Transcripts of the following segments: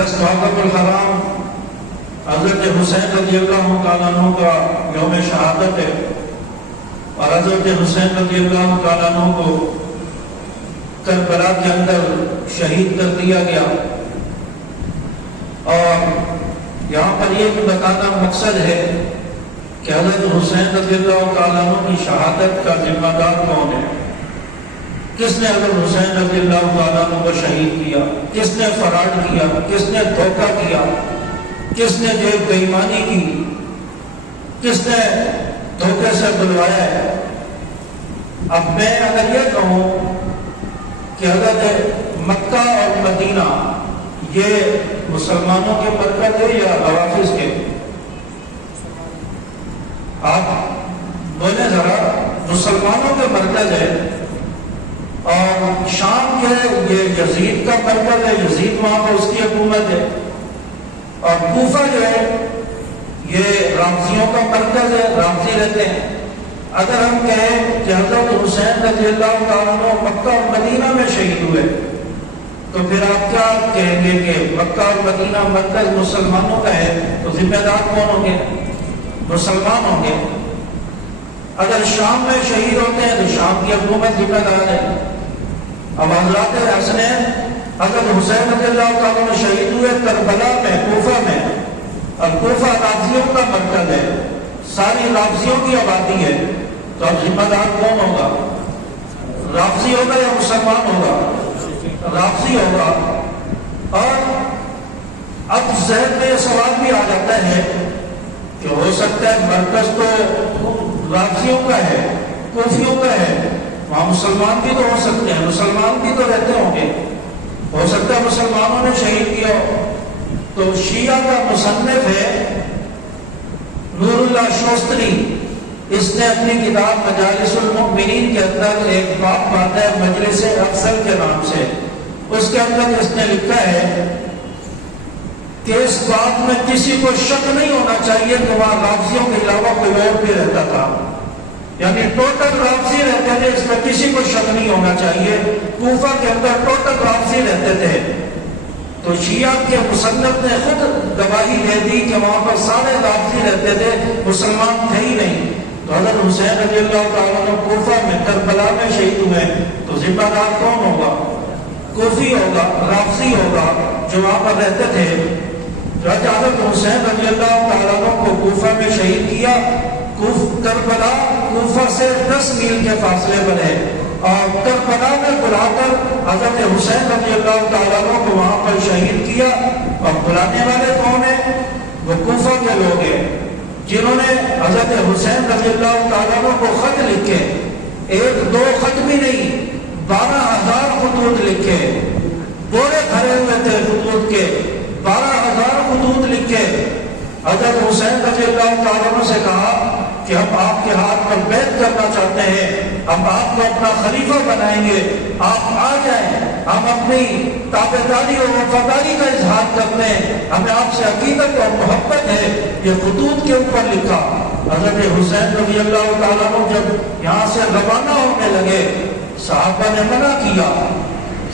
10 محرم الحرام حضرت حسین رضی اللہ تعالیٰ عنہ کا یوم شہادت ہے، اور حضرت حسین رضی اللہ تعالیٰ عنہ کو کربلا کے اندر شہید کر دیا گیا۔ اور یہاں پر یہ بھی بتانا مقصد ہے کہ حضرت حسین رضی اللہ تعالیٰ عنہ کی شہادت کا ذمہ دار کون ہے، کس نے حضرت حسین رضی اللہ تعالیٰ عنہ کو شہید کیا، کس نے فراڈ کیا، کس نے دھوکہ کیا، کس نے جیب بے ایمانی کی، کس نے دھوکے سے بلوایا ہے۔ اب میں اگر یہ کہوں کہ حضرت مکہ اور مدینہ یہ مسلمانوں کے مرکز ہے یا حوافظ کے، آپ بولیں ذرا، مسلمانوں کے مرکز ہے، اور شام کے یہ یزید کا مرکز ہے، یزید وہاں پر اس کی حکومت ہے، اور کوفہ جو ہے یہ رافضیوں کا مرکز ہے، رافضی رہتے ہیں۔ اگر ہم کہیں کہ حضرت حسین رضی اللہ تعالیٰ عنہ مکہ اور مدینہ میں شہید ہوئے تو پھر آپ کیا کہیں گے کہ مکہ اور مدینہ مرکز مسلمانوں کا ہے، تو ذمہ دار کون ہوں گے؟ مسلمان ہوں گے۔ اگر شام میں شہید ہوتے ہیں تو شام کی حکومت ذمہ دار ہے۔ اب حضرات حسنین حضرت حسین رضی اللہ تعالیٰ عنہ شہید ہوئے کربلا میں، کوفہ میں، اور کوفہ رافضیوں کا مرکز ہے، ساری رافضیوں کی آبادی ہے، تو اب ذمہ دار کون ہوگا؟ رافضی ہوگا یا مسلمان ہوگا؟ رافضی ہوگا۔ اور اب ذہن میں یہ سوال بھی آ جاتا ہے کہ ہو سکتا ہے مرکز تو رافضیوں کا ہے، کوفیوں کا ہے، وہاں مسلمان بھی تو ہو سکتے ہیں، مسلمان بھی تو رہتے ہوں گے، ہو سکتا ہے مسلمانوں نے شہید کیا ہو۔ تو شیعہ کا مصنف ہے نور اللہ شوستری، اس نے اپنی کتاب مجالس المؤمنین کے اندر ایک باب باندھا ہے مجلس افضل کے نام سے، اس کے اندر اس نے لکھا ہے کہ اس بات میں کسی کو شک نہیں ہونا چاہیے کہ وہاں رافضیوں کے علاوہ کوئی اور بھی رہتا تھا، یعنی ٹوٹل رافضی رہتے تھے، اس میں کسی کو شک نہیں ہونا چاہیے۔ کوفہ کے اندر ٹوٹل رافضی رہتے تھے، تو شیعہ کے مصنف نے خود گواہی دے دی کہ وہاں پر سارے رافضی رہتے تھے، مسلمان تھے ہی نہیں۔ تو حضرت حسین رضی اللہ تعالیٰ عنہ کوفہ میں کربلا میں شہید ہوئے، تو ذمہ دار کون ہوگا؟ کوفی ہوگا، رافضی ہوگا جو وہاں پر رہتے تھے۔ حضرت حسین رضی اللہ تعالیٰ عنہ کو کوفہ میں شہید کیا۔ کربلا کوفہ سے 10 میل کے فاصلے پر ہے، اور کربلا میں بلا کر حضرت حسین رضی اللہ تعالیٰ عنہ کو وہاں پر شہید کیا۔ اور بلانے والے کون ہیں؟ وہ کوفہ کے لوگ ہیں جنہوں نے حضرت حسین رضی اللہ تعالیٰ عنہ کو خط لکھے، 1-2 خط بھی نہیں، 12,000 خطوط لکھے، بورے بھرے ہوئے تھے خطوط کے، 12,000 خطوط لکھے۔ حضرت حسین رضی اللہ تعالیٰ عنہ سے کہا کہ ہم آپ کے ہاتھ پر بیعت کرنا چاہتے ہیں، ہم آپ کو اپنا خلیفہ بنائیں گے، آپ آ جائیں، ہم اپنی تابعداری اور وفاداری کا اظہار کرتے ہیں، ہمیں آپ سے عقیدت اور محبت ہے۔ یہ خطوط کے اوپر لکھا۔ حضرت حسین رضی اللہ تعالیٰ عنہ جب یہاں سے روانہ ہونے لگے، صحابہ نے منع کیا۔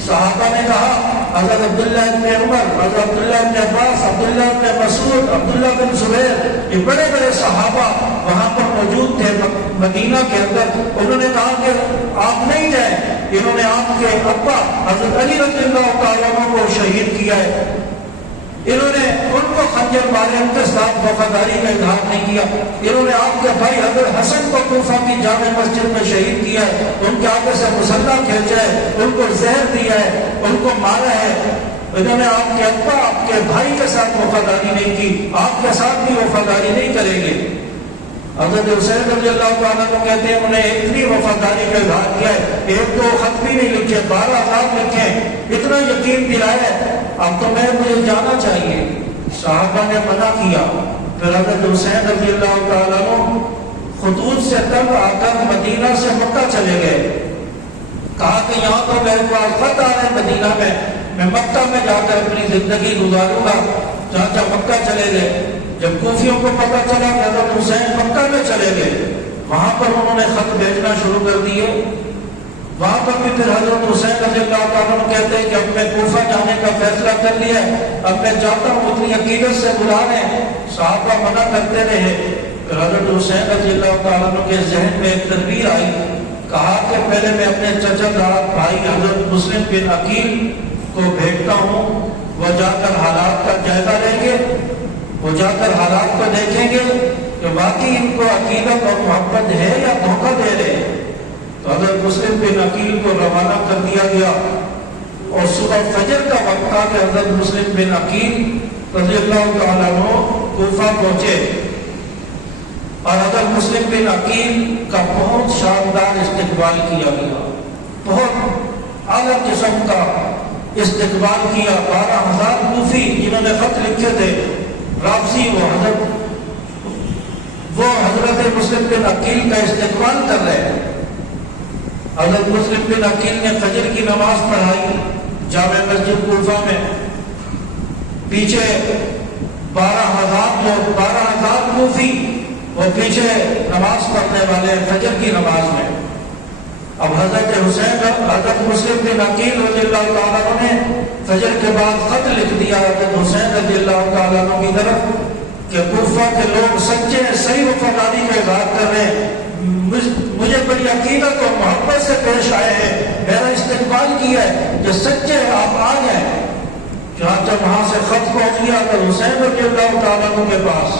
صحابہ نے کہا، حضرت عبداللہ بن عمر، حضرت عبداللہ بن عباس، عبداللہ بن مسعود، عبداللہ بن زبیر، یہ بڑے بڑے صحابہ وہاں پر موجود تھے مدینہ کے اندر، انہوں نے کہا کہ آپ نہیں جائیں۔ انہوں نے آپ کے ابا حضرت علی رضی اللہ تعالیٰ عنہ کو شہید کیا ہے، انہوں نے ان کو خنجر مارے، ان کے ساتھ وفاداری کا اظہار نہیں کیا۔ انہوں نے آپ کے بھائی حضرت حسن کو کوفہ کی جامع مسجد میں شہید کیا ہے، ان کے آگے سے مسلح کھینچا ہے، ان کو زہر دیا ہے، ان کو مارا ہے۔ انہوں نے آپ کے ابا، آپ کے بھائی کے ساتھ وفاداری نہیں کی، آپ کے ساتھ بھی وفاداری نہیں کریں گے۔ حضرت حسین رضی اللہ تعالیٰ عنہ کہتے ہیں انہوں نے اتنی وفاداری کا اظہار کیا ہے، 1-2 خط بھی نہیں لکھے، 12,000 لکھے، اتنا یقین دلایا ہے، اب تو مجھے جانا چاہیے۔ صحابہ نے منع کیا۔ پھر حضرت حسین رضی اللہ تعالیٰ عنہ خطوط سے تنگ آ کر مدینہ سے مکہ چلے گئے، کہا کہ یہاں تو میرے پاس خط آ رہے ہیں مدینہ میں مکہ میں جا کر اپنی زندگی گزاروں گا۔ چاچا مکہ چلے گئے۔ جب کوفیوں کو پتہ چلا کہ حضرت حسین مکہ میں چلے گئے، وہاں پر انہوں نے خط بھیجنا شروع کر دیے۔ وہاں پر بھی پھر حضرت حسین رضی اللہ تعالیٰ عنہ کہتے ہیں کہ اب میں کوفہ جانے کا فیصلہ کر لیا، اب میں جاتا ہوں، اتنی عقیدت سے بلا رہے، صحابہ منع کرتے رہے۔ پھر حضرت حسین رضی اللہ تعالیٰ عنہ کے ذہن میں ایک تدبیر آئی، کہا کہ پہلے میں اپنے چچا زاد بھائی حضرت مسلم بن عقیل کو بھیجتا ہوں، وہ جا کر حالات کا جائزہ لیں گے، وہ جا کر حالات کو دیکھیں گے کہ واقعی ان کو عقیدت اور محبت ہے یا دھوکہ دے رہے ہیں۔ تو حضرت مسلم بن عقیل کو روانہ کر دیا گیا، اور صبح فجر کا وقت تھا کہ حضرت مسلم بن عقیل رضی اللہ تعالیٰ عنہ کوفہ پہنچے، اور حضرت مسلم بن عقیل کا بہت شاندار استقبال کیا گیا، بہت اعلیٰ قسم کا استقبال کیا۔ 12,000 کوفی جنہوں نے خط لکھے تھے، رافضی، وہ حضرت مسلم بن عقیل کا استقبال کر رہے ہیں۔ حضرت مسلم بن عقیل نے فجر کی نماز پڑھائی جامع مسجد کوفہ میں، پیچھے 12,000 لوگ، 12,000 کوفی وہ پیچھے نماز پڑھنے والے فجر کی نماز میں۔ اب حضرت مسلم بن عقیل رضی اللہ تعالیٰ عنہ نے فجر کے بعد خط لکھ دیا حضرت حسین رضی اللہ تعالیٰ عنہ کی طرف کہ کوفہ کے لوگ سچے ہیں، صحیح وفاداری کا اظہار کر رہے ہیں، مجھے بڑی عقیدت اور محبت سے پیش آئے ہیں، میرا استقبال کیا ہے، جو سچے ہیں آپ آ جائیں۔ چنانچہ وہاں سے خط پہنچ گیا حضرت حسین رضی اللہ تعالیٰ عنہ کے پاس،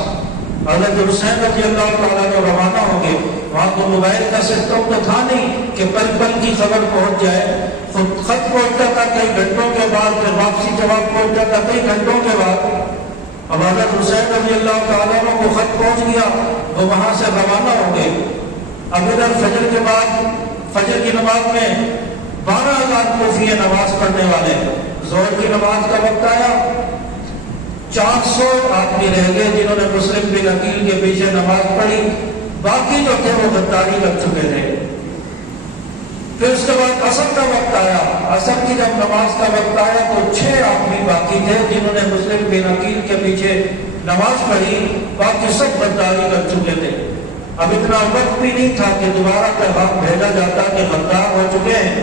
حضرت حسین رضی اللہ تعالیٰ عنہ روانہ ہو گئے۔ وہاں تو موبائل کا سسٹم تو تھا نہیں کہ پل پل کی خبر پہنچ جائے، خط پہنچتا تھا کئی گھنٹوں کے بعد، پھر واپسی جواب پہنچتا تھا کئی گھنٹوں کے بعد۔ اب حضرت حسین رضی اللہ تعالیٰ عنہ کو خط پہنچ گیا، وہ وہاں سے روانہ ہو گئے۔ اب ادھر فجر کے بعد فجر کی نماز میں 12,000 کوفی نماز پڑھنے والے، ظہر کی نماز کا وقت آیا، 400 آدمی رہ گئے جنہوں نے مسلم بن عقیل کے پیچھے نماز پڑھی، باقی جو تھے وہ غداری کر چکے تھے۔ پھر اس کے بعد عصر کا وقت آیا، عصر کی جب نماز کا وقت آیا تو 6 آدمی باقی تھے جنہوں نے مسلم بن عقیل کے پیچھے نماز پڑھی، باقی سب غداری کر چکے تھے۔ اب اتنا وقت بھی نہیں تھا کہ دوبارہ پیغام بھیجا جاتا کہ غدار ہو چکے ہیں۔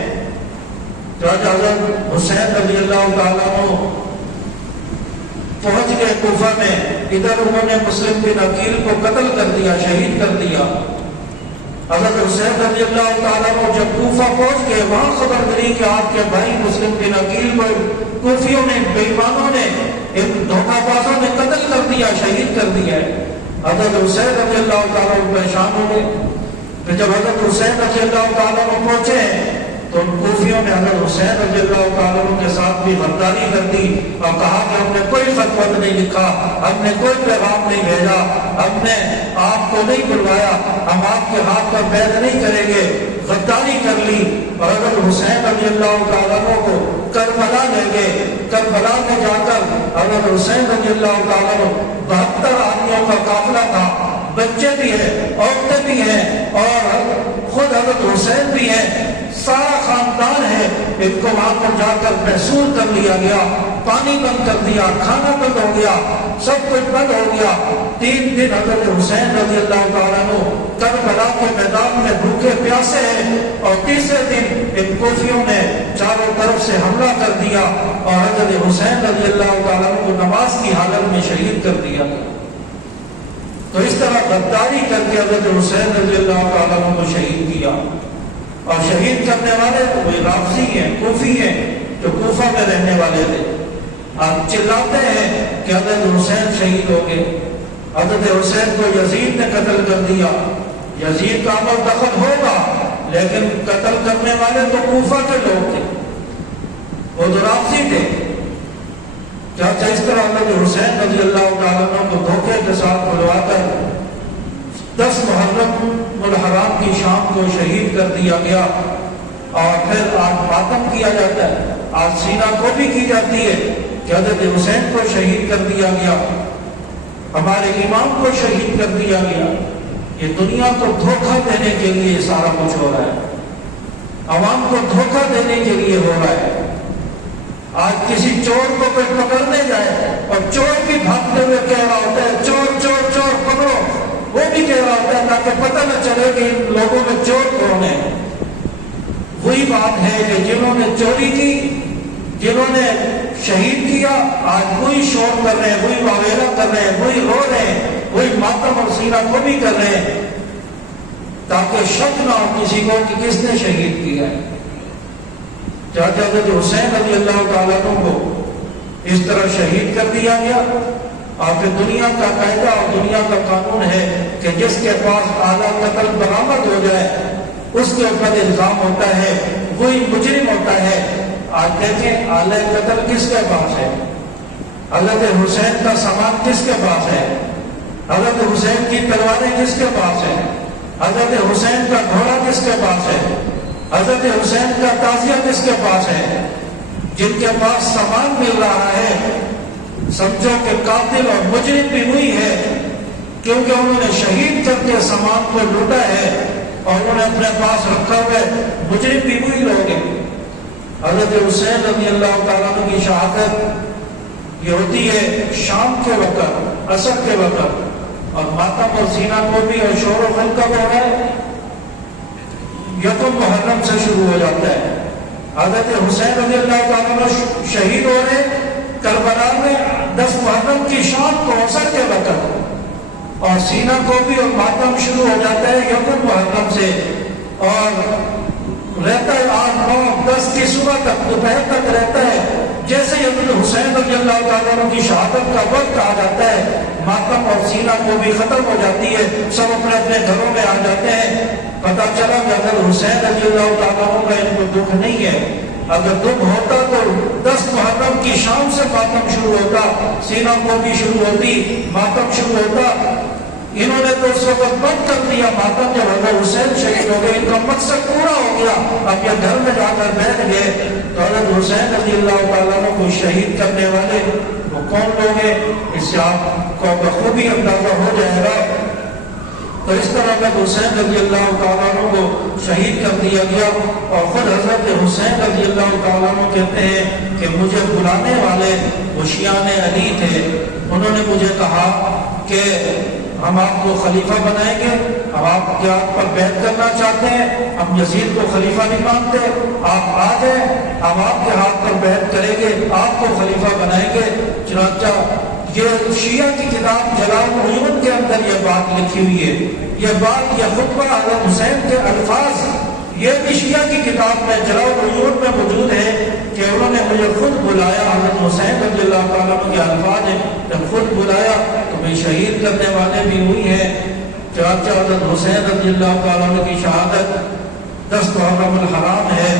تو حضرت حسین رضی اللہ تعالیٰ عنہ پہنچ گئے کوفہ میں، ادھر انہوں نے مسلم بن عقیل کو قتل کر دیا، شہید کر دیا۔ حضرت حسین رضی اللہ تعالیٰ عنہ جب کوفہ پہنچ گئے، وہاں خبر ملی کہ آپ کے بھائی مسلم بن عقیل کو کوفیوں نے، بے ایمانوں نے، دھوکہ بازوں نے قتل کر دیا، شہید کر دیا ہے۔ حضرت حسین رضی اللہ تعالیٰ عنہ پریشان ہو گئے۔ پھر جب حضرت حسین رضی اللہ تعالیٰ عنہ پہنچے تو ان کوفیوں نے حضرت حسین رضی اللہ تعالیٰ عنہ کے ساتھ بھی غداری کر دی اور کہا کہ ہم نے کوئی خط نہیں لکھا، ہم نے کوئی پیغام نہیں بھیجا، ہم نے آپ کو نہیں بلوایا، ہم آپ کے ہاتھ پر بیعت نہیں کریں گے، غداری کر لی۔ اور حضرت حسین رضی اللہ تعالیٰ عنہ کو کربلا لے گئے۔ کربلا میں جا کر حضرت حسین رضی اللہ تعالیٰ عنہ 72 آدمیوں کا قافلہ تھا، بچے بھی ہیں، عورتیں بھی ہیں، اور خود حضرت حسین بھی ہیں، سارا خاندان ہے۔ ان کو وہاں پر جا کر محصور کر لیا گیا، پانی بند کر دیا، کھانا بند ہو گیا، سب کچھ بند ہو گیا۔ 3 دن حضرت حسین رضی اللہ تعالیٰ عنہ کربلا کے میدان میں بھوکے پیاسے ہیں، اور تیسرے دن ان کوفیوں نے چاروں طرف سے حملہ کر دیا اور حضرت حسین رضی اللہ تعالیٰ عنہ کو نماز کی حالت میں شہید کر دیا۔ تو اس طرح غداری کر کے حضرت حسین رضی اللہ تعالیٰ عنہ کو شہید کیا، اور شہید کرنے والے تو وہ رافضی ہیں، کوفی ہیں، جو کوفہ میں رہنے والے تھے۔ آپ چلاتے ہیں کہ حضرت حسین شہید ہو گئے، حضرت حسین کو یزید نے قتل کر دیا۔ یزید کا عمل دخل ہوگا، لیکن قتل کرنے والے تو کوفہ کے لوگ تھے، وہ تو رافضی تھے۔ چاچا اس طرح حضرت حسین رضی اللہ تعالیٰ عنہ کو دھوکے کے ساتھ بلوا کر 10 محرم الحرام کی شام کو شہید کر دیا گیا، اور پھر آج ماتم کیا جاتا ہے، آج سینہ کو بھی کی جاتی ہے کہ حضرت حسین کو شہید کر دیا گیا، ہمارے امام کو شہید کر دیا گیا۔ یہ دنیا کو دھوکہ دینے کے لیے سارا کچھ ہو رہا ہے، عوام کو دھوکہ دینے کے لیے ہو رہا ہے۔ آج کسی چور کو کوئی پکڑنے جائے اور چور بھی بھاگتے ہوئے کہہ رہا ہوتا ہے چور چور چور پکڑو، وہ بھی کہہ رہا ہوتا ہے تاکہ پتہ نہ چلے کہ ان لوگوں میں چور کون ہے۔ وہی بات ہے کہ جنہوں نے چوری کی، جنہوں نے شہید کیا، آج وہی شور کر رہے ہیں، وہی واویلا کر رہے ہیں، وہی رو رہے ہیں، وہی ماتم اور سینہ کو بھی کر رہے ہیں، تاکہ شک نہ ہو کسی کو کہ کس نے شہید کیا ہے۔ چاچا حضرت حسین رضی اللہ تعالیٰ عنہ کو اس طرح شہید کر دیا گیا، اور پھر دنیا کا قاعدہ اور دنیا کا قانون ہے کہ جس کے پاس آلہ قتل برآمد ہو جائے اس کے اوپر الزام ہوتا ہے، وہی مجرم ہوتا ہے۔ آج دیکھیں آلہ قتل کس کے پاس ہے؟ حضرت حسین کا سامان کس کے پاس ہے؟ حضرت حسین کی تلواریں کس کے پاس ہیں؟ حضرت حسین کا گھوڑا کس کے پاس ہے؟ حضرت حسین کا تازیہ کس کے پاس ہے؟ جن کے پاس سامان مل رہا ہے، سمجھو کہ قاتل اور مجرم بھی وہی ہے، کیونکہ انہوں نے شہید کر کے سامان کو لوٹا ہے اور انہوں نے اپنے پاس رکھا ہوا ہے، مجرم بھی وہی لوگ ہیں۔ حضرت حسین رضی اللہ تعالیٰ عنہ کی شہادت یہ ہوتی ہے شام کے وقت، عصر کے وقت، اور ماتم اور سینہ کو بھی اور شور و غل کب ہو رہا ہے؟ یکم محرم سے شروع ہو جاتا ہے۔ حضرت حسین رضی اللہ تعالیٰ عنہ شہید ہو رہے کربلا میں 10 محرم کی شام کو عصر کے وقت، اور سینہ کو بھی اور ماتم شروع ہو جاتا ہے یکم محرم سے، اور رہتا ہے 8، 9، 10 کی صبح تک، دوپہر تک رہتا ہے۔ جیسے ہی حضرت حسین رضی اللہ تعالیٰ عنہ کی شہادت کا وقت آ جاتا ہے، ماتم اور سینہ کو بھی ختم ہو جاتی ہے، سب اپنے اپنے گھروں میں آ جاتے ہیں۔ پتہ چلا کہ اگر حسین رضی اللہ تعالیٰ عنہ کا ان کو دکھ نہیں ہے، اگر دکھ ہوتا تو 10 محرم کی شام سے ماتم شروع ہوتا، سینہ کو بھی شروع ہوتی، ماتم شروع ہوتا۔ انہوں نے تو اس وقت بند کر دیا ماتم جب حضرت حسین شہید ہو گئے، ان کا مقصد پورا ہو گیا، اب یہ گھر میں جا کر بیٹھ گئے۔ تو حضرت حسین رضی اللہ تعالیٰ عنہ کو شہید کرنے والے وہ کون لوگ ہیں، اس سے آپ کو بخوبی اندازہ ہو جائے گا۔ تو اس طرح حضرت حسین رضی اللہ تعالیٰ عنہ کو شہید کر دیا گیا، اور خود حضرت حسین رضی اللہ تعالیٰ عنہ کہتے ہیں کہ مجھے بلانے والے وہ شیعان علی تھے، انہوں نے مجھے کہا کہ ہم آپ کو خلیفہ بنائیں گے، ہم آپ کے ہاتھ پر بیعت کرنا چاہتے ہیں، ہم یزید کو خلیفہ نہیں مانتے، آپ آ جائیں، ہم آپ کے ہاتھ پر بیعت کریں گے، آپ کو خلیفہ بنائیں گے۔ چنانچہ یہ شیعہ کی کتاب جلال العیون کے اندر یہ بات لکھی ہوئی ہے، یہ بات، یہ خطبہ حضرت حسین کے الفاظ یہ بھی شیعہ کی کتاب میں جلال العیون میں موجود ہے کہ انہوں نے مجھے خود بلایا، حضرت حسین رضی اللہ تعالیٰ عنہ کے الفاظ ہیں، جب خود بلایا تو میں شہید کرنے والے بھی ہوئی ہیں۔ چنانچہ حضرت حسین رضی اللہ تعالیٰ عنہ کی شہادت 10 محرم الحرام ہے،